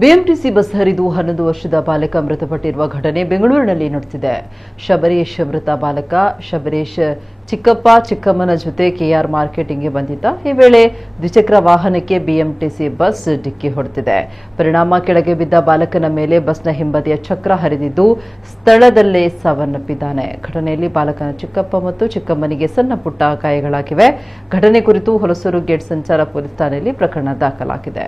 BMTC bus ಹರಿದು 11 ವರ್ಷದ ಬಾಲಕ ಮೃತಪಟ್ಟಿರುವ ಘಟನೆ ಬೆಂಗಳೂರಿನಲ್ಲಿ ನಡೆದಿದೆ. ಶಬರೀಶ್ ಮೃತ ಬಾಲಕ ಶಬರೀಶ್ ಚಿಕ್ಕಪ್ಪ ಚಿಕ್ಕಮ್ಮನ ಜೊತೆ ಕೆಆರ್ ಮಾರ್ಕೆಟಿಂಗ್ಗೆ ಬಂದಿದ್ದ. ಈ ವೇಳೆ ದ್ವಿಚಕ್ರ ವಾಹನಕ್ಕೆ ಬಿಎಂಟಿಸಿ ಬಸ್ ಡಿಕ್ಕಿ ಹೊಡೆದಿದೆ. ಪರಿಣಾಮ ಕೆಳಗೆ ಬಿದ್ದ ಬಾಲಕನ ಮೇಲೆ ಬಸ್ನ ಹಿಂಬದಿಯ ಚಕ್ರ ಹರಿದಿದ್ದು ಸ್ಥಳದಲ್ಲೇ ಸಾವನ್ನಪ್ಪಿದ್ದಾನೆ. ಘಟನೆಯಲ್ಲಿ ಬಾಲಕನ ಚಿಕ್ಕಪ್ಪ ಮತ್ತು ಚಿಕ್ಕಮ್ಮನಿಗೆ ಸಣ್ಣ ಪುಟ್ಟ ಗಾಯಗಳಾಗಿವೆ. ಘಟನೆ ಕುರಿತು ಹೊಲಸೂರು ಗೇಟ್ ಸಂಚಾರ ಪೊಲೀಸ್ ಠಾಣೆಯಲ್ಲಿ ಪ್ರಕರಣ ದಾಖಲಾಗಿದೆ.